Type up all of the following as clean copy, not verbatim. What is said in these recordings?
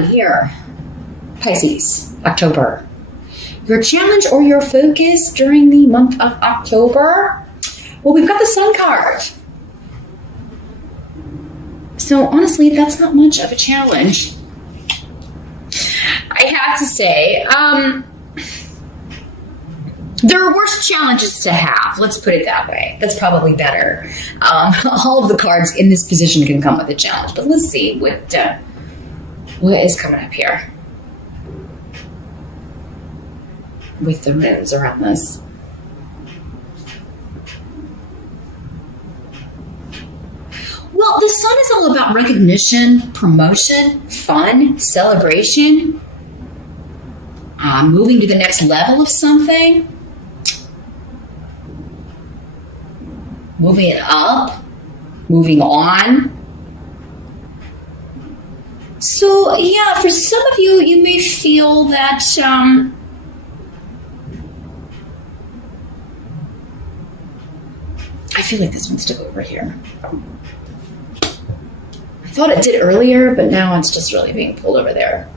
on here? Pisces, October. Your challenge or your focus during the month of October? Well, we've got the Sun card. So honestly, that's not much of a challenge. I have to say, there are worse challenges to have. Let's put it that way. That's probably better. All of the cards in this position can come with a challenge, but let's see what is coming up here with the moons around this. Well, the Sun is all about recognition, promotion, fun, celebration, moving to the next level of something, moving it up, moving on. So, yeah, for some of you, you may feel that I feel like this one's stuck over here. I thought it did earlier, but now it's just really being pulled over there.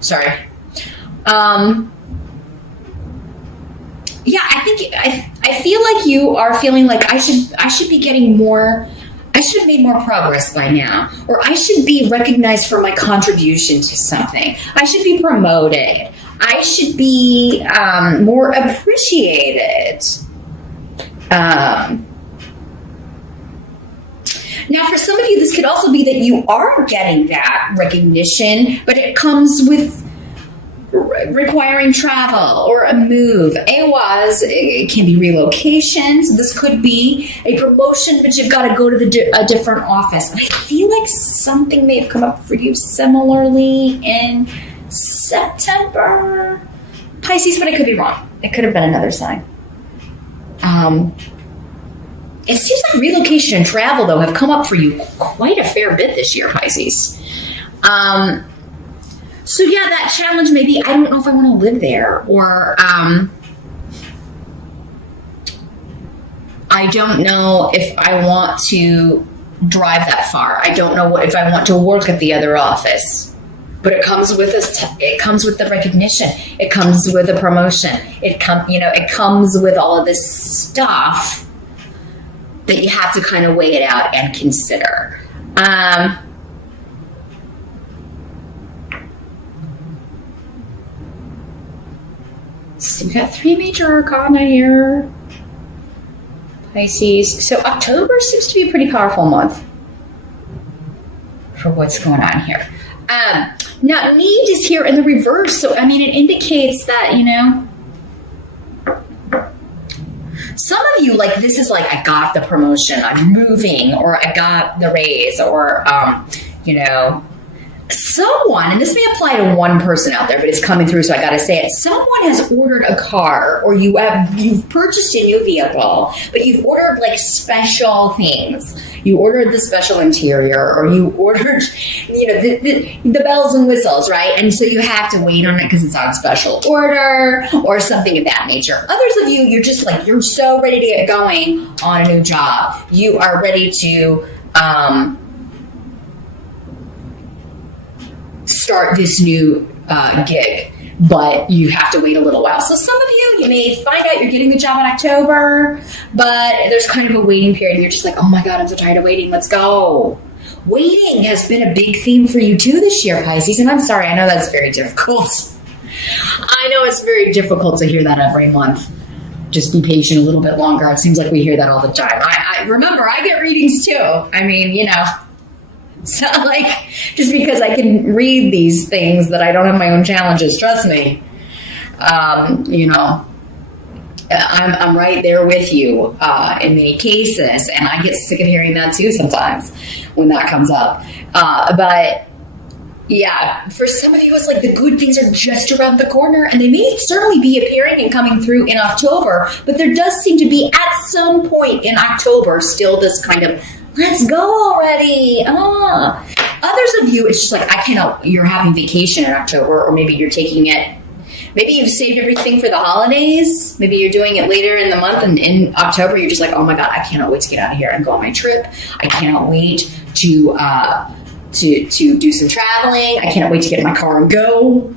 Sorry. Yeah, I feel like you are feeling like I should be getting more. I should have made more progress by now, or I should be recognized for my contribution to something. I should be promoted. I should be more appreciated. Now, for some of you, this could also be that you are getting that recognition, but it comes with requiring travel or a move. It can be relocations. This could be a promotion, but you've got to go to a different office. And I feel like something may have come up for you similarly in September. Pisces, but I could be wrong. It could have been another sign. It seems like relocation and travel, though, have come up for you quite a fair bit this year, Pisces. So, yeah, that challenge may be, I don't know if I want to live there, or I don't know if I want to drive that far. I don't know if I want to work at the other office. But it comes with it comes with the recognition. It comes with a promotion. It comes with all of this stuff that you have to kind of weigh it out and consider. So we've got 3 major arcana here, Pisces. So October seems to be a pretty powerful month for what's going on here. Now, need is here in the reverse. So, I mean, it indicates that, some of you, like, this is like, I got the promotion, I'm moving, or I got the raise, or, someone, and this may apply to one person out there, but it's coming through, so I gotta say it. Someone has ordered a car, or you've purchased a new vehicle, but you've ordered like special things. You ordered the special interior, or you ordered, the bells and whistles, right? And so you have to wait on it because it's on special order, or something of that nature. Others of you, you're just like, you're so ready to get going on a new job. You are ready to, start this new gig, but you have to wait a little while. So some of you may find out you're getting the job in October, but there's kind of a waiting period. And you're just like, oh my God, I'm so tired of waiting. Let's go. Waiting has been a big theme for you too this year, Pisces. And I'm sorry, I know that's very difficult. I know it's very difficult to hear that every month. Just be patient a little bit longer. It seems like we hear that all the time. I remember, I get readings too. I mean, it's not like just because I can read these things that I don't have my own challenges. Trust me. I'm right there with you in many cases, and I get sick of hearing that too sometimes when that comes up. But yeah, for some of you, it's like the good things are just around the corner, and they may certainly be appearing and coming through in October, but there does seem to be at some point in October still this kind of, let's go already. Others of you, it's just like, you're having vacation in October, or maybe you're taking it, maybe you've saved everything for the holidays. Maybe you're doing it later in the month, and in October, you're just like, oh my God, I cannot wait to get out of here and go on my trip. I cannot wait to to do some traveling. I cannot wait to get in my car and go.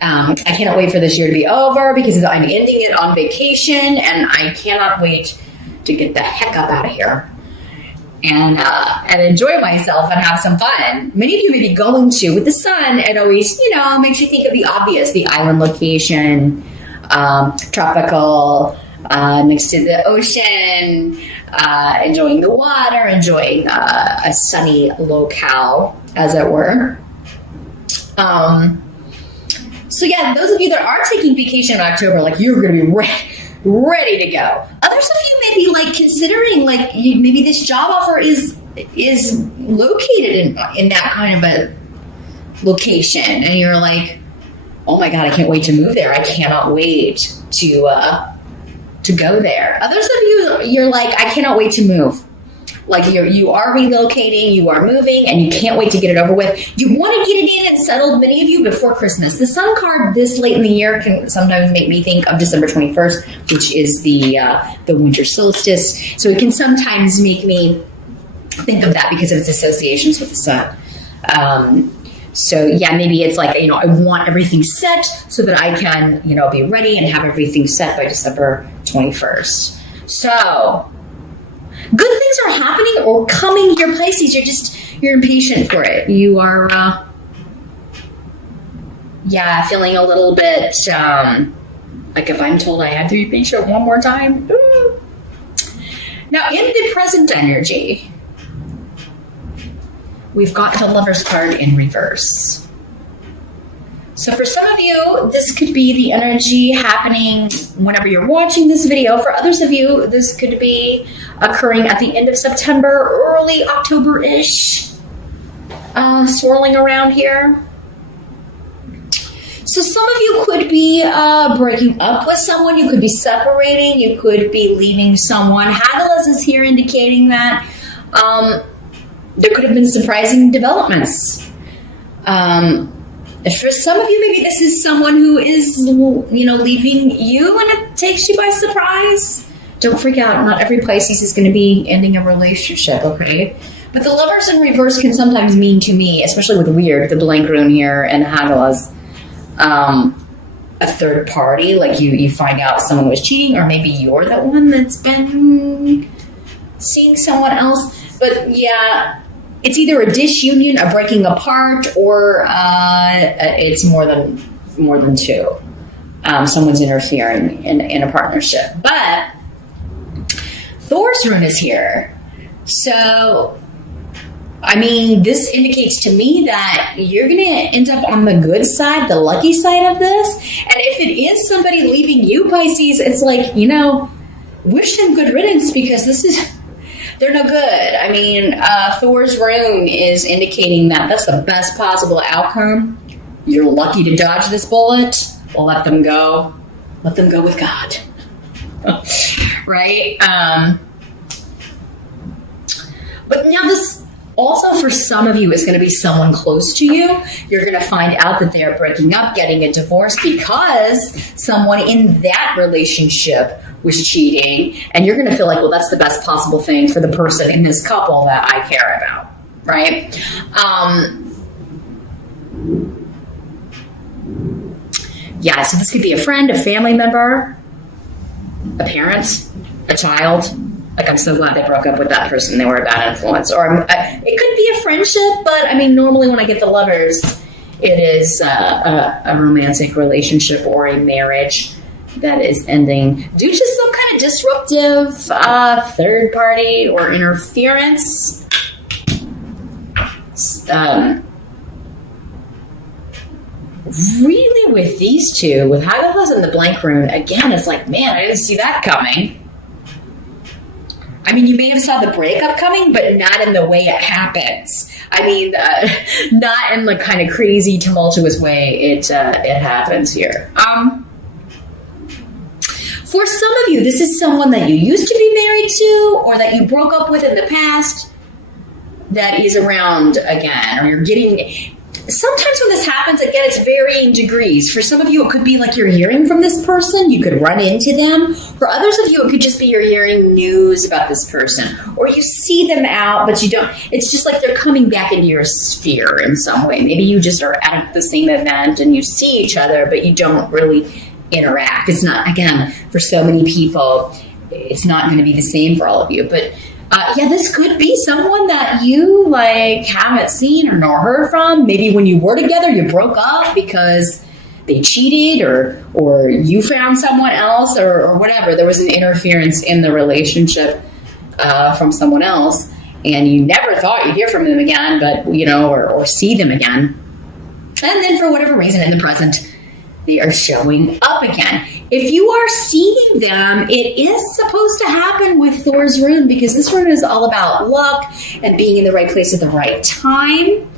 I cannot wait for this year to be over because I'm ending it on vacation, and I cannot wait to get the heck up out of here and enjoy myself and have some fun. Many of you may be going to with the sun. It always, makes you think of the obvious, the island location, tropical, next to the ocean, enjoying the water, enjoying a sunny locale, as it were. So yeah, those of you that are taking vacation in October, like you're going to be ready to go. Others of you may be like considering like maybe this job offer is located in that kind of a location, and you're like, oh my God, I can't wait to move there. I cannot wait to go there. Others of you, you're like, I cannot wait to move. Like you are relocating, you are moving, and you can't wait to get it over with. You want to get it in and settled, many of you, before Christmas. The sun card this late in the year can sometimes make me think of December 21st, which is the winter solstice. So it can sometimes make me think of that because of its associations with the sun. So yeah, maybe it's like, I want everything set so that I can, be ready and have everything set by December 21st. So good things are happening or coming here, Pisces. You're impatient for it. You are, feeling a little bit, like if I'm told I had to be patient one more time. Ooh. Now, in the present energy, we've got the Lover's card in reverse. So for some of you, this could be the energy happening whenever you're watching this video. For others of you, this could be occurring at the end of September, early October-ish, swirling around here. So some of you could be breaking up with someone. You could be separating. You could be leaving someone. Hagalaz is here indicating that there could have been surprising developments. For some of you, maybe this is someone who is, leaving you and it takes you by surprise. Don't freak out. Not every Pisces is going to be ending a relationship, okay? But the Lovers in reverse can sometimes mean to me, especially with Weird, the blank rune here, and Hagalaz, a third party. Like you find out someone was cheating, or maybe you're the one that's been seeing someone else. But yeah, it's either a disunion, a breaking apart, or it's more than two. Someone's interfering in a partnership. But Thor's rune is here. So, this indicates to me that you're going to end up on the good side, the lucky side of this. And if it is somebody leaving you, Pisces, it's like, wish them good riddance, because they're no good. Thor's rune is indicating that that's the best possible outcome. You're lucky to dodge this bullet. Well, let them go. Let them go with God. Right? But now this also, for some of you, is going to be someone close to you. You're going to find out that they are breaking up, getting a divorce, because someone in that relationship was cheating, and you're going to feel like, well, that's the best possible thing for the person in this couple that I care about, right? So this could be a friend, a family member, a parent, a child. Like, I'm so glad they broke up with that person. They were a bad influence. Or it could be a friendship, but normally when I get the Lovers, it is a romantic relationship or a marriage that is ending due to some kind of disruptive third party or interference. Really, with these two, with Hagalaz and the blank rune, again, it's like, man, I didn't see that coming. You may have saw the breakup coming, but not in the way it happens. Not in the kind of crazy, tumultuous way it happens here. For some of you, this is someone that you used to be married to, or that you broke up with in the past, that is around again, or you're getting sometimes when this happens, again, it's varying degrees. For some of you, it could be like you're hearing from this person. You could run into them. For others of you, it could just be you're hearing news about this person, or you see them out, but you don't. It's just like they're coming back into your sphere in some way. Maybe you just are at the same event and you see each other, but you don't really interact. It's not, again, for so many people, it's not going to be the same for all of you. But yeah, this could be someone that you like haven't seen or nor heard from. Maybe when you were together, you broke up because they cheated, or you found someone else, or whatever. There was an interference in the relationship from someone else, and you never thought you'd hear from them again, but or see them again. And then for whatever reason, in the present, they are showing up again. If you are seeing them, it is supposed to happen with Thor's rune, because this rune is all about luck and being in the right place at the right time.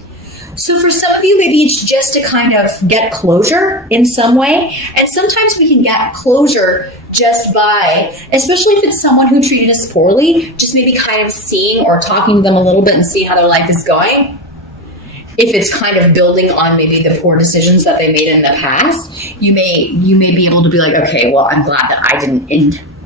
So for some of you, maybe it's just to kind of get closure in some way. And sometimes we can get closure just by, especially if it's someone who treated us poorly, just maybe kind of seeing or talking to them a little bit and see how their life is going. If it's kind of building on maybe the poor decisions that they made in the past, you may be able to be like, okay, well, I'm glad that I didn't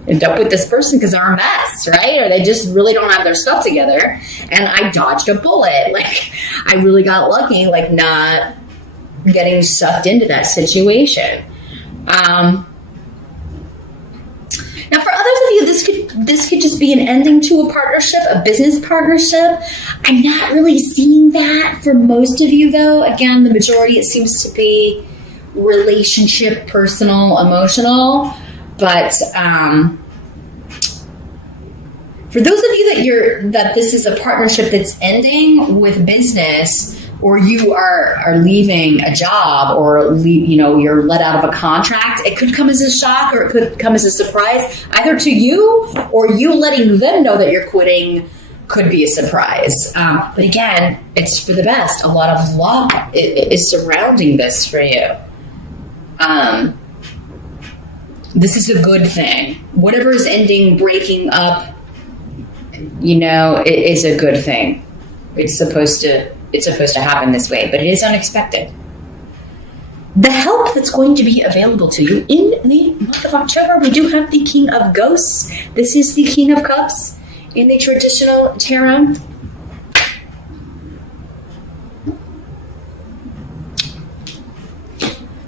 end up with this person because they're a mess, right? Or they just really don't have their stuff together, and I dodged a bullet. Like, I really got lucky, like not getting sucked into that situation. Now, for others of you, this could just be an ending to a partnership, a business partnership. I'm not really seeing that for most of you, though. Again, the majority, it seems to be relationship, personal, emotional. But for those of you that this is a partnership that's ending with business, or you are leaving a job, or you're let out of a contract, it could come as a shock, or it could come as a surprise, either to you or you letting them know that you're quitting could be a surprise. But again, it's for the best. A lot of luck is surrounding this for you. This is a good thing. Whatever is ending, breaking up, it is a good thing. It's supposed to happen this way, but it is unexpected. The help that's going to be available to you in the month of October, we do have the King of Ghosts. This is the King of Cups in the traditional tarot.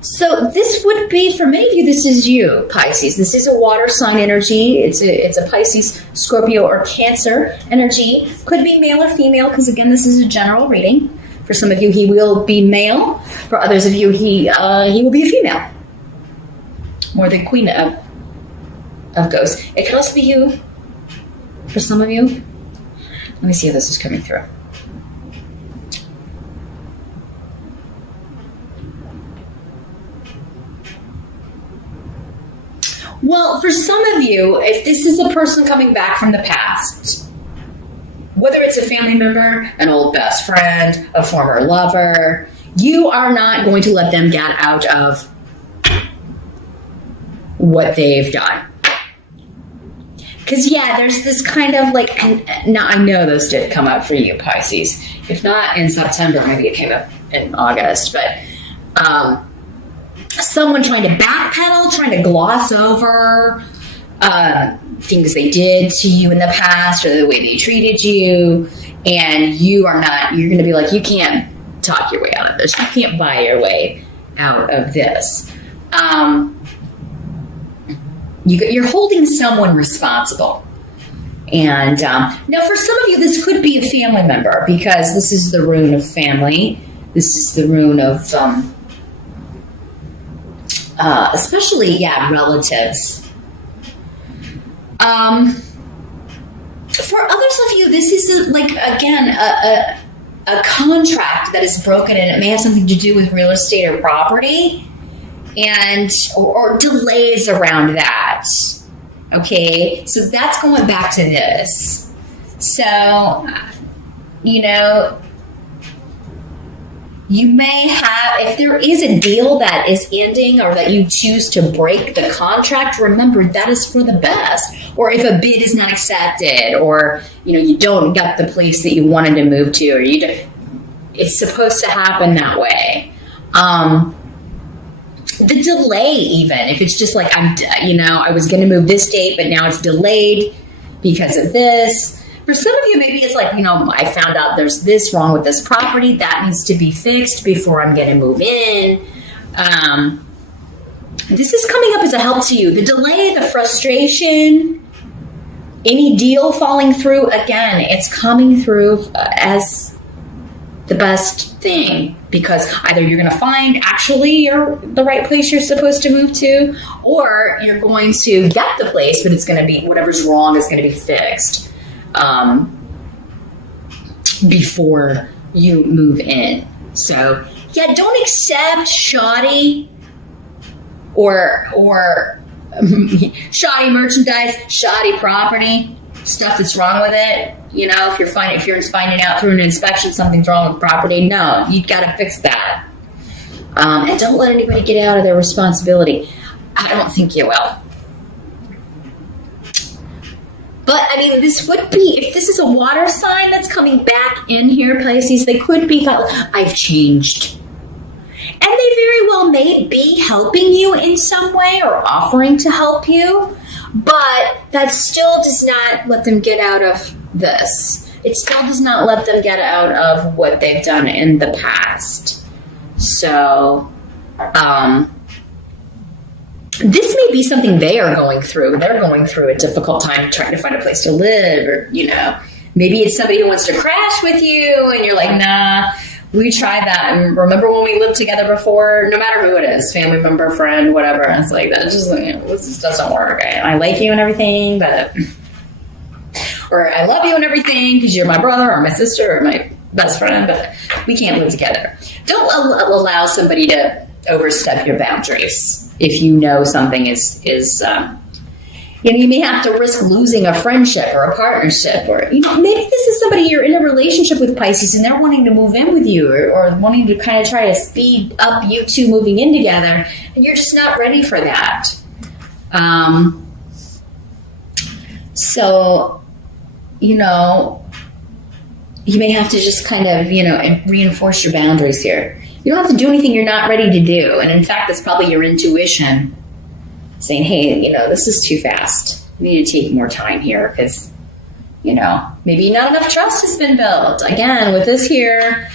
So this would be, for many of you, this is you, Pisces. This is a water sign energy. It's a Pisces, Scorpio, or Cancer energy. Could be male or female, because again, this is a general reading. For some of you, he will be male. For others of you, he will be a female. Or the Queen of Ghosts. It can also be you. For some of you. Let me see how this is coming through. Well, for some of you, if this is a person coming back from the past, whether it's a family member, an old best friend, a former lover, you are not going to let them get out of what they've done. Because, yeah, there's this kind of like, and now I know those did come up for you, Pisces. If not in September, maybe it came up in August, but someone trying to backpedal, trying to gloss over things they did to you in the past, or the way they treated you, and you're going to be like, you can't talk your way out of this. You can't buy your way out of this. You're holding someone responsible. And now for some of you, this could be a family member, because this is the rune of family. This is the rune of especially, relatives. For others of you, this is a contract that is broken, and it may have something to do with real estate or property, and or delays around that. Okay, so that's going back to this. So, you may have, if there is a deal that is ending, or that you choose to break the contract, remember that is for the best. Or if a bid is not accepted, or you don't get the place that you wanted to move to, or it's supposed to happen that way. The delay, even if it's just like, I was going to move this date, but now it's delayed because of this. For some of you, maybe it's like, I found out there's this wrong with this property that needs to be fixed before I'm going to move in. This is coming up as a help to you. The delay, the frustration, any deal falling through, again, it's coming through as the best thing, because either you're going to find actually the right place you're supposed to move to, or you're going to get the place, but it's going to be, whatever's wrong is going to be fixed before you move in. So yeah, don't accept shoddy or shoddy merchandise, shoddy property, stuff that's wrong with it. If you're finding out through an inspection something's wrong with property, no, you got to fix that. And don't let anybody get out of their responsibility. I don't think you will. But this would be, if this is a water sign that's coming back in here, Pisces, they could be, I've changed. And they very well may be helping you in some way or offering to help you, but that still does not let them get out of this. It still does not let them get out of what they've done in the past. So, this may be something they are going through. They're going through a difficult time trying to find a place to live, or, maybe it's somebody who wants to crash with you and you're like, nah, we tried that. And remember when we lived together before, no matter who it is, family member, friend, whatever. And it's like, that just, this just doesn't work. I like you and everything, but, or I love you and everything because you're my brother or my sister or my best friend, but we can't live together. Don't allow somebody to overstep your boundaries. If you know something is you may have to risk losing a friendship or a partnership, or maybe this is somebody you're in a relationship with, Pisces, and they're wanting to move in with you, or wanting to kind of try to speed up you two moving in together, and you're just not ready for that. So, you may have to just kind of, reinforce your boundaries here. You don't have to do anything you're not ready to do. And in fact, that's probably your intuition saying, hey, this is too fast. You need to take more time here because, maybe not enough trust has been built. Again, with this here,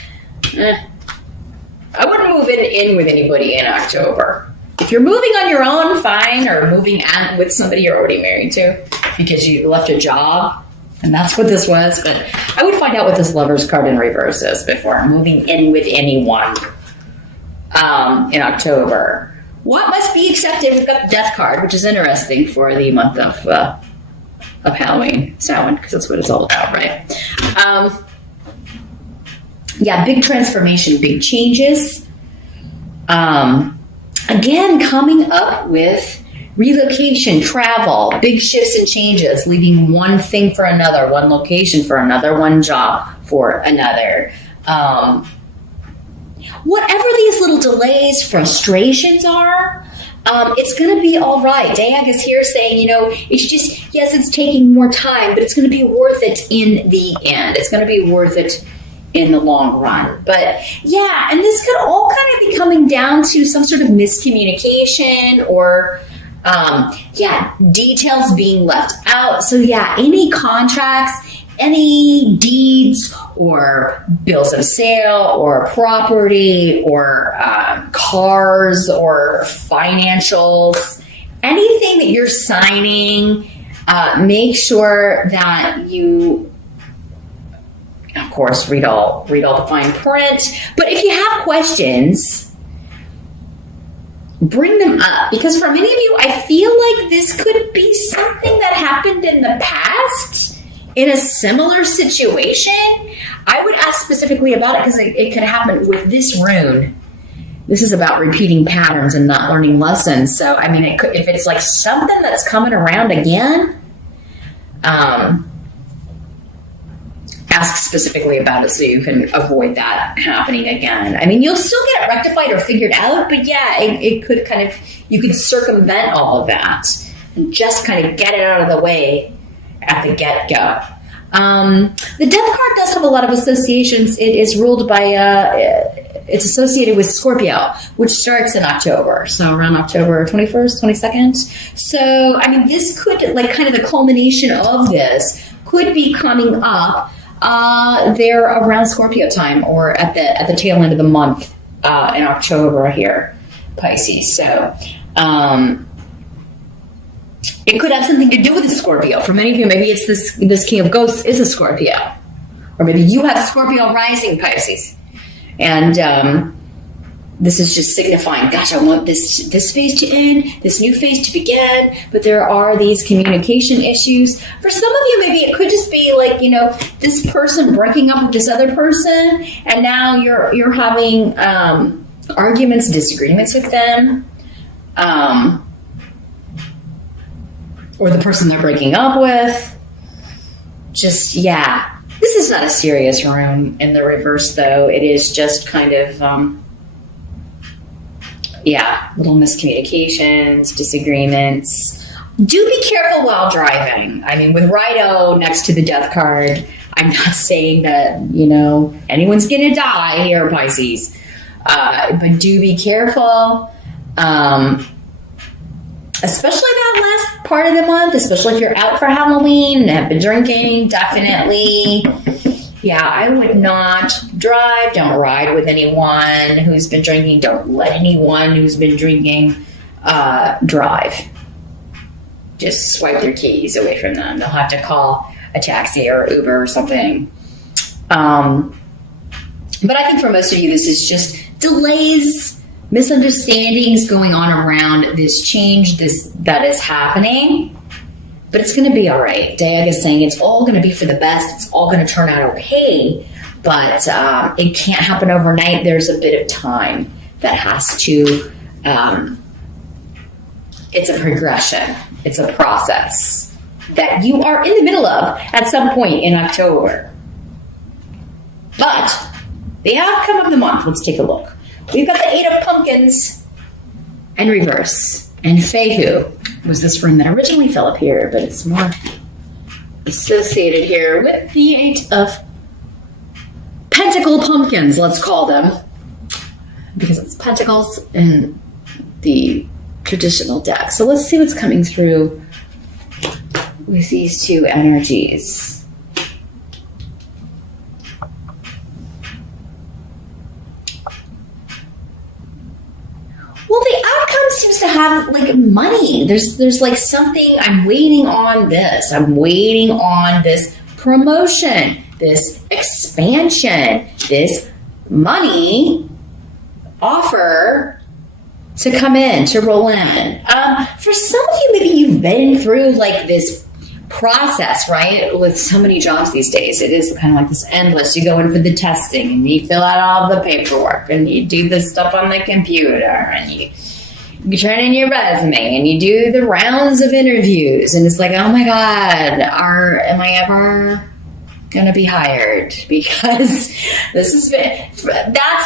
I wouldn't move in with anybody in October. If you're moving on your own, fine, or moving out with somebody you're already married to because you left a job, and that's what this was. But I would find out what this Lover's card in reverse is before moving in with anyone in October. What must be accepted? We've got the Death card, which is interesting for the month of Halloween, Samhain, because that's what it's all about, right? Big transformation, big changes. Again, coming up with relocation, travel, big shifts and changes, leaving one thing for another, one location for another, one job for another. Whatever these little delays, frustrations are, it's going to be all right. Dag is here saying, it's just, yes, it's taking more time, but it's going to be worth it in the end. It's going to be worth it in the long run. But yeah, and this could all kind of be coming down to some sort of miscommunication or details being left out. So yeah, any contracts, any deeds or bills of sale or property or cars or financials, anything that you're signing, make sure that you, of course, read all the fine print. But if you have questions, bring them up, because for many of you, I feel like this could be something that happened in the past in a similar situation. I would ask specifically about it because it could happen with this rune. This is about repeating patterns and not learning lessons. So, it could, if it's like something that's coming around again, ask specifically about it so you can avoid that happening again. You'll still get it rectified or figured out, but yeah, it could kind of, you could circumvent all of that and just kind of get it out of the way at the get-go. The death card does have a lot of associations. It is ruled by, it's associated with Scorpio, which starts in October. So around October 21st, 22nd. So, I mean, this could, like, kind of the culmination of this could be coming up there around Scorpio time, or at the tail end of the month in October here, Pisces. So, it could have something to do with the Scorpio. For many of you, maybe it's this King of Ghosts is a Scorpio. Or maybe you have Scorpio rising, Pisces. And this is just signifying, gosh, I want this phase to end, this new phase to begin, but there are these communication issues. For some of you, maybe it could just be like, you know, this person breaking up with this other person, and now you're having arguments, disagreements with them. Or the person they're breaking up with. Just, yeah. This is not a serious room in the reverse, though. It is just kind of, little miscommunications, disagreements. Do be careful while driving. I mean, with Rido next to the death card, I'm not saying that, you know, anyone's going to die here, Pisces. But do be careful. Especially that last part of the month, especially if you're out for Halloween and have been drinking, definitely. Yeah, I would not drive. Don't ride with anyone who's been drinking. Don't let anyone who's been drinking drive. Just swipe their keys away from them. They'll have to call a taxi or Uber or something. But I think for most of you, this is just delays, misunderstandings going on around this change that is happening. But it's going to be all right. Diag is saying it's all going to be for the best. It's all going to turn out okay. But it can't happen overnight. There's a bit of time that has to... it's a progression. It's a process that you are in the middle of at some point in October. But the outcome of the month, let's take a look. We've got the 8 of Pumpkins in reverse. And Fehu was this room that originally fell up here, but it's more associated here with the 8 of Pentacle Pumpkins, let's call them. Because it's pentacles in the traditional deck. So let's see what's coming through with these two energies. Well, the outcome seems to have, like, money. There's like something, I'm waiting on this. I'm waiting on this promotion, this expansion, this money offer to come in, to roll in. For some of you, maybe you've been through, like, this process, right? With so many jobs these days, it is kind of like this endless. You go in for the testing and you fill out all the paperwork and you do the stuff on the computer and you turn in your resume and you do the rounds of interviews, and it's like, oh my God, am I ever gonna be hired? Because that's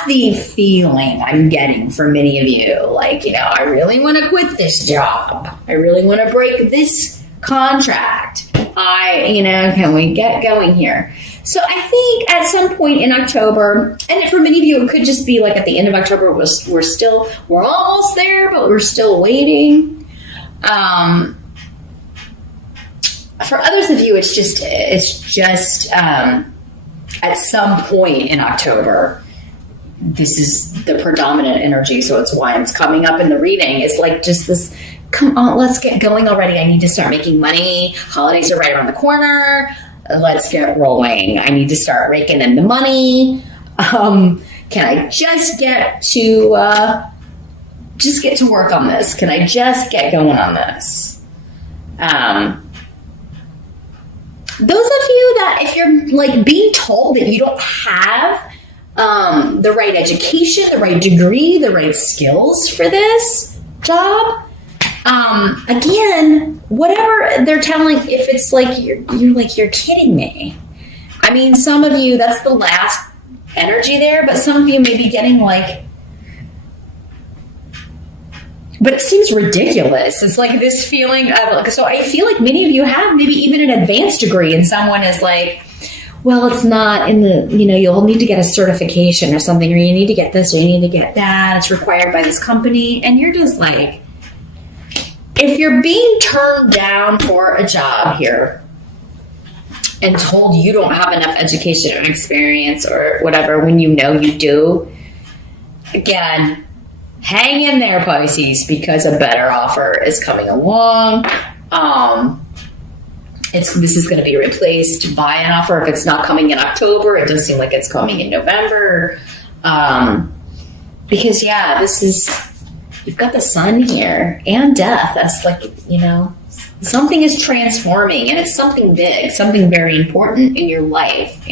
the feeling I'm getting for many of you. Like, you know, I really want to quit this job. I really want to break this contract. Can we get going here? So I think at some point in October, and for many of you, it could just be like at the end of October, we're almost there, but we're still waiting. For others of you, it's just at some point in October, this is the predominant energy. So it's why it's coming up in the reading. It's like just this, come on, let's get going already. I need to start making money. Holidays are right around the corner. Let's get rolling. I need to start raking in the money. Can I just get to work on this? Can I just get going on this? Those of you that, if you're like being told that you don't have the right education, the right degree, the right skills for this job, again, whatever they're telling, if it's like you're kidding me. I mean, some of you, that's the last energy there, but some of you may be getting like, But it seems ridiculous. It's like this feeling of, so I feel like many of you have maybe even an advanced degree and someone is like, well, it's not in the, you'll need to get a certification or something, or you need to get this or you need to get that. It's required by this company. And you're just like, if you're being turned down for a job here and told you don't have enough education and experience or whatever when you know you do, again, hang in there, Pisces, because a better offer is coming along. This is going to be replaced by an offer. If it's not coming in October, it does seem like it's coming in November. Because you've got the sun here and death. That's like, something is transforming, and it's something big, something very important in your life.